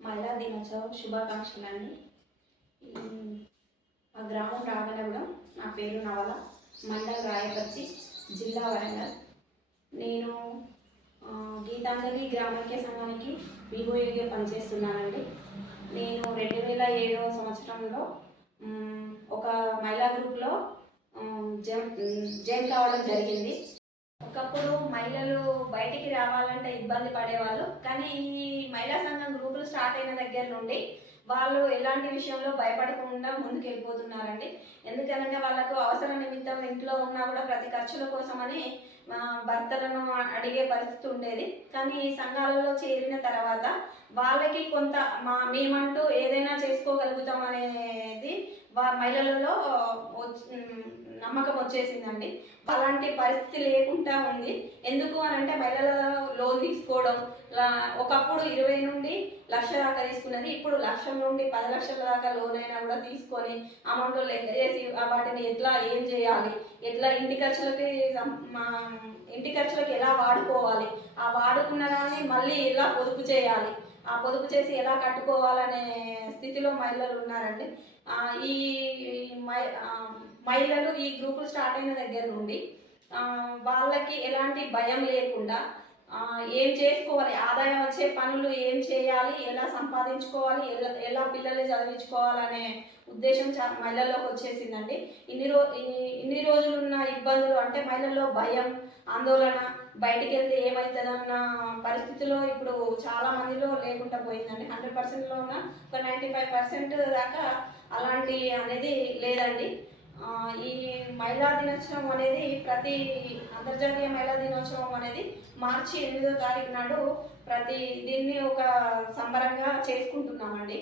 మహిళా దినోత్సవ శుభాకాంక్షలండి. ఆ గ్రామం రాగనగూడెం. నా పేరు నవల. మండల్ రాయపర్తి, జిల్లా వరంగల్. నేను గీతాంజలి గ్రామైక్య సంఘానికి వివోఏగా పనిచేస్తున్నానండి. నేను 2007వ సంవత్సరంలో ఒక మహిళా గ్రూప్లో జాయిన్ కావడం జరిగింది. ఒకప్పుడు మహిళలు బయటికి రావాలంటే ఇబ్బంది పడేవాళ్ళు, కానీ ఈ మహిళా సంఘం గ్రూపులు స్టార్ట్ అయిన దగ్గర నుండి వాళ్ళు ఎలాంటి విషయంలో భయపడకుండా ముందుకు వెళ్ళిపోతున్నారండి. ఎందుకంటే వాళ్ళకు అవసర నిమిత్తం ఇంట్లో ఉన్నా కూడా ప్రతి ఖర్చుల కోసమని భర్తలను అడిగే పరిస్థితి ఉండేది. కానీ ఈ సంఘాలలో చేరిన తర్వాత వాళ్ళకి కొంత మేమంటూ ఏదైనా చేసుకోగలుగుతాం అనేది మహిళలలో నమ్మకం వచ్చేసిందండి. అలాంటి పరిస్థితి లేకుండా ఉంది. ఎందుకు అని అంటే మహిళల లోన్ తీసుకోవడం ఒకప్పుడు 20 నుండి 1,00,000 దాకా తీసుకున్నది, ఇప్పుడు 1,00,000 నుండి 10 లక్షల దాకా లోన్ అయినా కూడా తీసుకొని అమౌంట్ లెక్క చేసి వాటిని ఎట్లా ఏం చేయాలి, ఎట్లా ఇంటి ఖర్చులకి ఎలా వాడుకోవాలి, ఆ వాడుకున్న దాన్ని మళ్ళీ ఎలా పొదుపు చేయాలి, ఆ పొదుపు చేసి ఎలా కట్టుకోవాలనే స్థితిలో మహిళలు ఉన్నారండి. ఈ మహిళలు ఈ గ్రూపులు స్టార్ట్ అయిన దగ్గర నుండి వాళ్ళకి ఎలాంటి భయం లేకుండా ఏం చేసుకోవాలి, ఆదాయం వచ్చే పనులు ఏం చేయాలి, ఎలా సంపాదించుకోవాలి, ఎలా పిల్లల్ని చదివించుకోవాలనే ఉద్దేశం మహిళల్లోకి వచ్చేసిందండి. ఇన్ని రోజులు ఉన్న ఇబ్బందులు అంటే మహిళల్లో భయం, ఆందోళన, బయటికి వెళ్తే ఏమవుతుందన్న పరిస్థితిలో ఇప్పుడు చాలా మందిలో లేకుండా పోయిందండి. 100%లో ఉన్న ఒక 95% దాకా అలాంటి అనేది లేదండి. ఈ మహిళా దినోత్సవం అనేది అంతర్జాతీయ మహిళా దినోత్సవం అనేది మార్చి 8వ తారీఖు నాడు దీన్ని ఒక సంబరంగా చేసుకుంటున్నామండి.